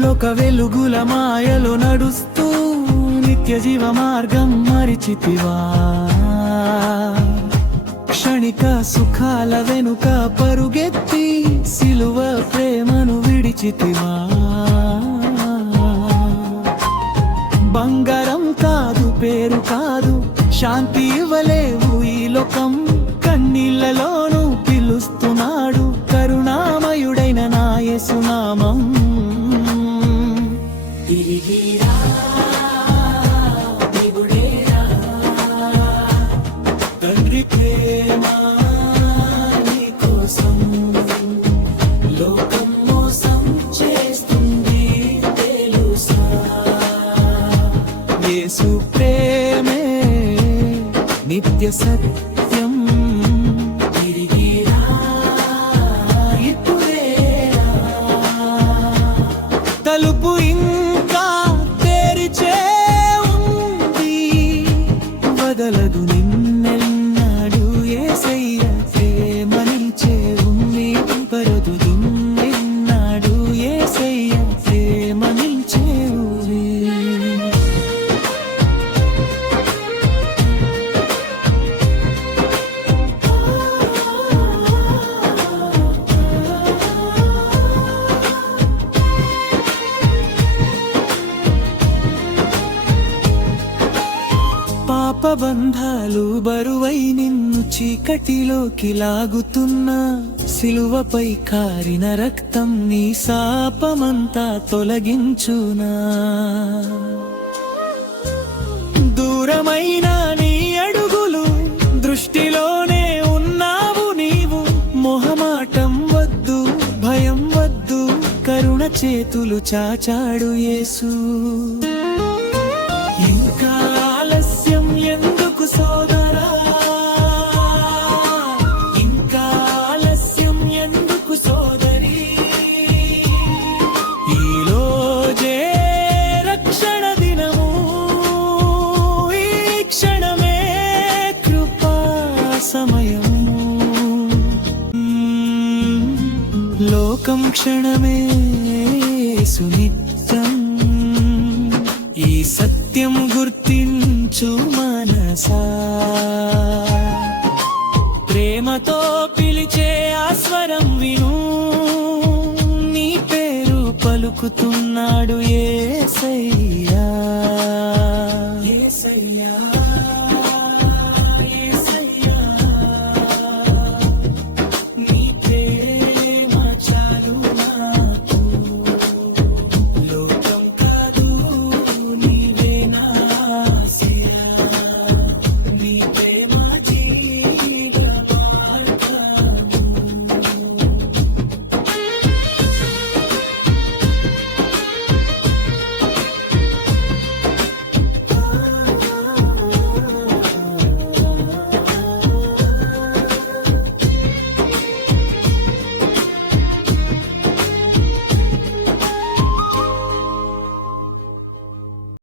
లోక వెలుగుల మాయలు నడుస్తూ నిత్య జీవ మార్గం మరిచితివా? క్షణిక సుఖాల వెనుక పరుగెత్తి సిలువ ప్రేమను విడిచితివా? బంగారం కాదు పేరు కాదు శాంతి ఇవ్వలేవు ఈ లోకం. కన్నీళ్ళలోనూ పిలుస్తున్నాడు కరుణామయుడైన నాయసునామం తిరిగిరా దేవుడేరా తండ్రి ప్రేమ నీ కోసం లోకం మోసం చేస్తుంది తెలుసా? యేసు ప్రేమే నిత్య సత్యం. తిరిగిరా ఇప్పుడేరా తలుపు వదలదు నిన్నెన్నాడు పాపబంధాలు బరువై నిన్ను చీకటిలోకి లాగుతున్నా సిలువపై కారిన రక్తం నీ శాపమంతా తొలగించునా. దూరమైన నీ అడుగులు దృష్టిలోనే ఉన్నావు నీవు. మొహమాటం వద్దు భయం వద్దు కరుణ చేతులు చాచాడు యేసు. లోకం క్షణమే సునిత్తం ఈ సత్యం గుర్తించు మనసా. ప్రేమతో పిలిచే ఆస్వరం విను. నీ పేరు పలుకుతున్నాడు ఏసయ్య